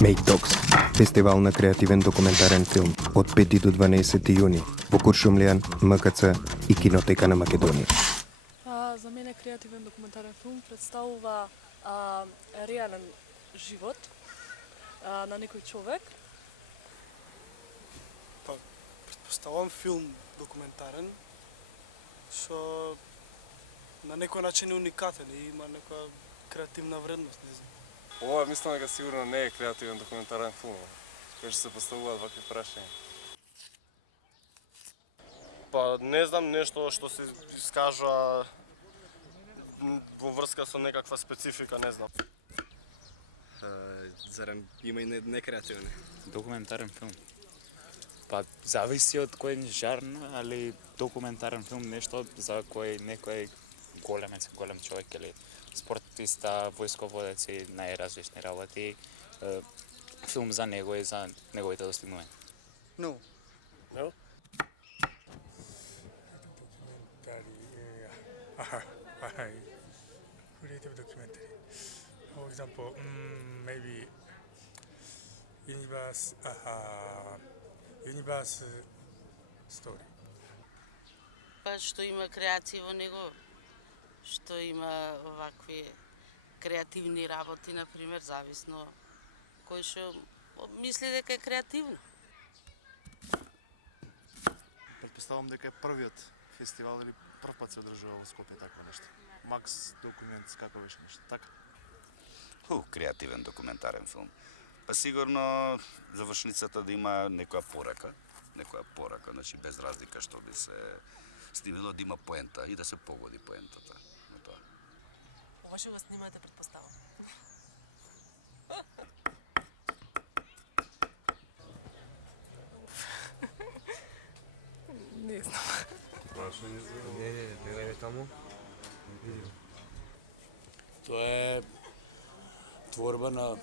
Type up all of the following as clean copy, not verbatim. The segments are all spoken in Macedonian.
Мейтокс – фестивал на креативен документарен филм од 5 до 12 јуни во Куршумлијан, МКЦ и Кинотека на Македонија. За мене креативен документарен филм представува реален живот на некој човек. Предпоставувам филм документарен, што на некој начин е уникатен и има некоја креативна вредност, не знам. Ова мислам дека сигурно не е креативен документарен филм, кој што се поставуваат вакви прашања. Па не знам, нешто што се искажа во врска со некаква специфика, не знам. Зарем има и некреативни? Документарен филм. Па зависи од кој жанр, али документарен филм нешто за кој некој голем човек или спортиста, војсководец и најразлични работи, филм за него и за неговите достигнувања. No. No? Creative documentary. For example, maybe universe story. Па што има креација во него, што има овакви креативни работи, например, зависно кој што мисли дека е креативно. Предпоставам дека е првиот фестивал или прв пат се одржува во Скопје такво нешто. Макс документ, како беше нешто, така? Креативен документарен филм. Па сигурно завршницата да има некоја порака, значи без разлика што би се снимило, да има поента и да се погоди поентата на тоа. Ова што го снимате, предпоставам. Не знам. Не таму. Тоа е творба на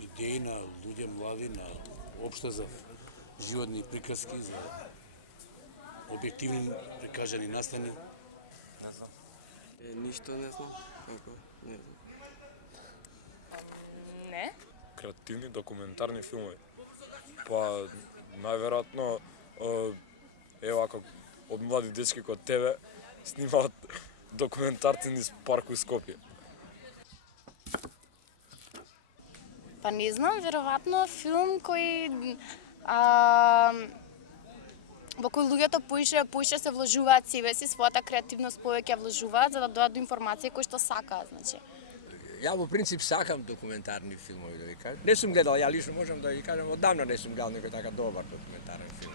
идеи на луѓе млади, на општо за животни приказки, за објективни прикажани настани. Не знам. Ништо не знам. Како? Не знам. Не? Креативни документарни филмови. Па најверојатно вака од млади дечки кога тебе снимаат документарци низ парк у Скопје. Па не знам, веројатно филм кој во кој луѓето поише се вложуваат себе си, својата креативност повеќе вложуваат за да дојдат до информација кои што сакаат, значи. Ја во принцип сакам документарни филмови, да ви кажам. Не сум гледал, ја лично можам да ви кажам, оддавна не сум гледал некој така добар документарен филм.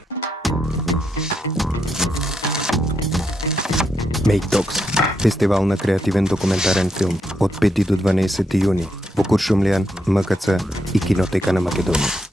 Мейтокс – фестивал на креативен документарен филм од 5 до 12 јуни во Куршумлијан, МКЦ и Кинотека на Македонија.